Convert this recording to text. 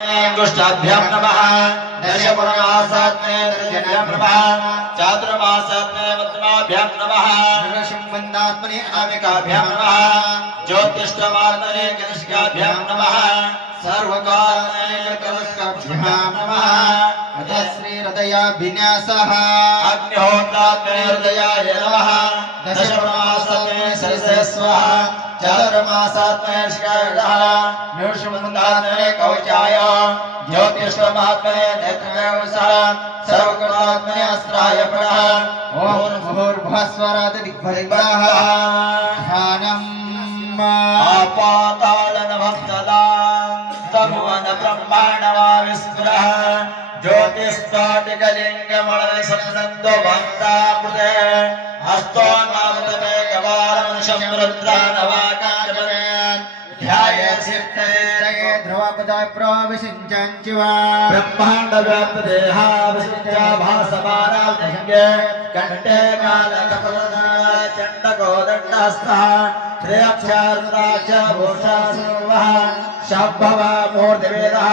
अंगुष्ठाभ्यां नमः दशपुरमासात्मे दर्जनाभ्यां नमः चातुर्मासात्मे मध्यमाभ्यां नमः ऋषिंबन्धात्मने आमिकाभ्यां नमः ज्योतिष्ठमात्मने कनिष्काभ्यां नमः सर्वकालने कनिष्काभ्यां नमः श्री हृदयाभिन्यासः अग्निहोत्रात्मे हृदयाय नमः दशपुरमासात्मे सरसे स्वाहा चातुर्मासात्मने शिखायः निरुषमन्दात्मने कवचाय ज्योतिष्ठमात्मने नेत्रमेवसः सर्वकर्तात्मने अस्त्राय पडः ओम भूर्भुवस्वरात् दिग्भरिग्भरः ध्यानम् आपातालनभक्तदां तमुवन ब्रह्माण्डमाविस्फुरः ज्योतिस्फाटिकलिङ्गमणसंसन्तो भक्तामृते हस्तोन्मामृतमेकवारमनुषं रुद्रानवाकाञ्चपदे ध्यायेत्सिद्धये ध्रुवपदाय प्रविशिञ्चञ्चिवा ब्रह्माण्डव्याप्तदेहा विशिञ्चा भासमानावजङ्गे कण्ठे कालकपलना चण्डकोदण्डहस्तः त्र्यक्षारुद्राक्ष भूषासुवः शब्भव मूर्तिवेदः